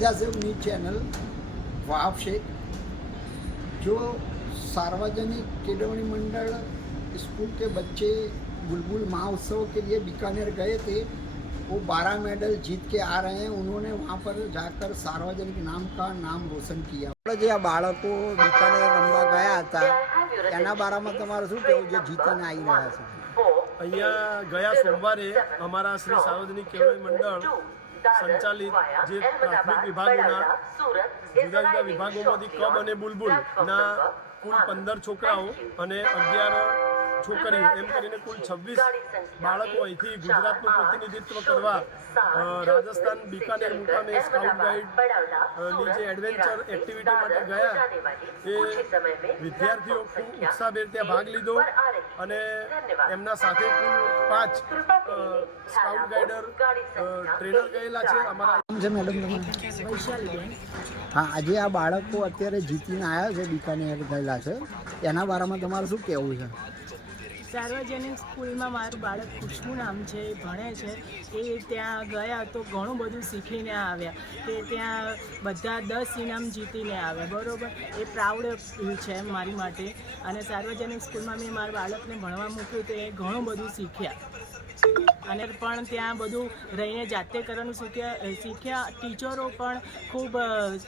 પ્રજાસેવની channel વાફ છે जो सार्वजनिक किडवणी मंडल स्कूल के बच्चे बुलबुल महोत्सव के लिए बीकानेर गए थे वो बारह मेडल जीत के आ रहे हैं उन्होंने वहाँ पर जाकर सार्वजनिक नाम का नाम रोशन किया જે આ બાળકો બીકાનેર રમવા ગયા હતા એના બારામાં તમારે શું કહેવું જે જીતીને આવી રહ્યા છે અહીંયા ગયા સોમવારે અમારા શ્રી સાર્વજનિક કેળવણી મંડળ સંચાલિત જે પ્રાથમિક વિભાગોના જુદા જુદા વિભાગોમાંથી કબ અને બુલબુલ ના કુલ પંદર છોકરાઓ અને અગિયાર છોકરીઓ, એમ કરીને કુલ છવ્વીસ બાળકો અહીંથી ગુજરાતનું પ્રતિનિધિત્વ કરવા રાજસ્થાન બીકાનેર મુકામે સ્કાઉટ ગાઈડની જે એડવેન્ચર એક્ટિવિટી માટે ગયા. એ વિદ્યાર્થીઓ ખૂબ ઉત્સાહભેર ત્યાં ભાગ લીધો અને એમના સાથે કુલ પાંચ સ્કાઉટ ગાઈડર ટ્રેનર ગયેલા છે. અમારા છે મેડમ હા, આજે આ બાળકો અત્યારે જીતીને આવ્યા છે, બીકાનેર ગયેલા છે. એના બારામાં તમારે શું કહેવું છે? સાર્વજનિક સ્કૂલમાં મારું બાળક ખુશ્બુ નામ છે એ ભણે છે, એ ત્યાં ગયા તો ઘણું બધું શીખીને આવ્યા. તે ત્યાં બધા દસ ઇનામ જીતીને આવ્યા, બરાબર? એ પ્રાઉડ છે મારી માટે. અને સાર્વજનિક સ્કૂલમાં મેં મારા બાળકને ભણવા મૂક્યું તો એ ઘણું બધું શીખ્યા. અને પણ ત્યાં બધું રહીને જાતે કરવાનું શીખ્યા શીખ્યા. ટીચરો પણ ખૂબ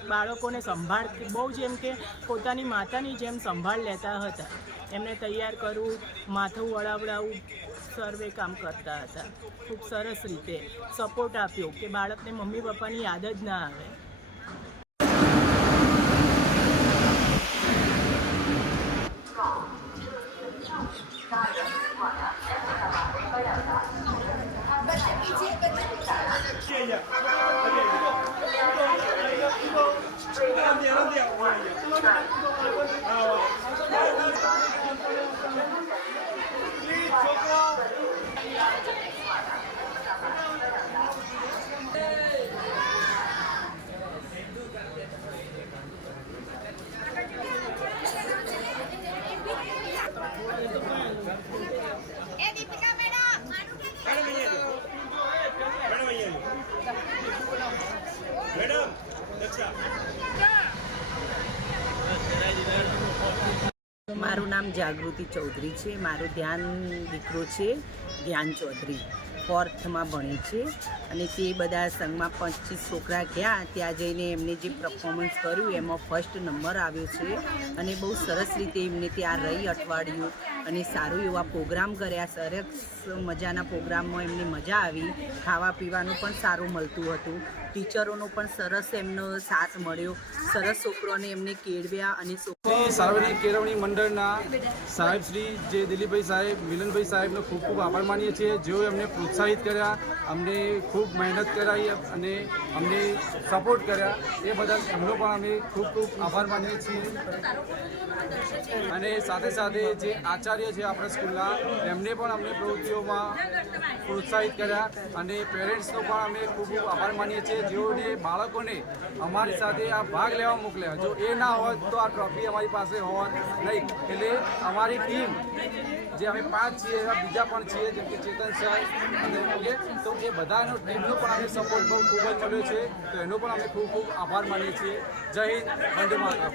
બાળકોને સંભાળ, બહુ જેમ કે પોતાની માતાની જેમ સંભાળ લેતા હતા. એમને તૈયાર કરવું, માથું વળાવડાવવું, સર્વે કામ કરતા હતા. ખૂબ સરસ રીતે સપોર્ટ આપ્યો કે બાળકને મમ્મી પપ્પાની યાદ જ ના આવે. Thank you. મારું નામ જાગૃતિ ચૌધરી છે. મારું ધ્યાન દીકરો છે, ધ્યાન ચૌધરી. ફોર્થમાં ભણે છે અને તે બધા સંઘમાં પચીસ છોકરા ગયા ત્યાં જઈને એમને જે પરફોર્મન્સ કર્યું, એમાં ફર્સ્ટ નંબર આવ્યો છે અને બહુ સરસ રીતે એમને ત્યાં રહી અઠવાડિયું અને સારું એવા પ્રોગ્રામ કર્યા. સરસ મજાના પ્રોગ્રામમાં એમને મજા આવી. ખાવા પીવાનું પણ સારું મળતું હતું. ટીચરોનો પણ સરસ એમનો સાથ મળ્યો. સરસ છોકરોને એમને કેળવ્યા અને સાર્વજનિક કેળવણી મંડળના સાહેબ શ્રી જે દિલીપભાઈ સાહેબ, મિલનભાઈ સાહેબનો ખૂબ ખૂબ આભાર માનીએ છીએ. જેઓ એમને પ્રોત્સાહિત કર્યા, અમને ખૂબ મહેનત કરાવી અને અમને સપોર્ટ કર્યા, એ બદલ એમનો પણ અમે ખૂબ ખૂબ આભાર માનીએ છીએ. અને સાથે સાથે જે આચાર્ય છે આપણા સ્કૂલના, એમને પણ અમને પ્રવૃત્તિઓમાં પ્રોત્સાહિત કર્યા અને પેરેન્ટ્સનો પણ અમે ખૂબ ખૂબ આભાર માનીએ છીએ. જેઓને બાળકોને અમારી સાથે આ ભાગ લેવા મોકલ્યા જો એ ના હોત તો આ ટ્રોફી અમારી પાસે હોત નહીં. એટલે અમારી ટીમ જે અમે પાંચ છીએ, એવા બીજા પણ છીએ, જેમ કે ચેતન સર તો એ બધાનો ટીમનો પણ અમે સપોર્ટ બહુ ખૂબ જ મળ્યો છે. તો એનો પણ અમે ખૂબ ખૂબ આભાર માનીએ છીએ. જય હિન્દ, વંદે માતરમ.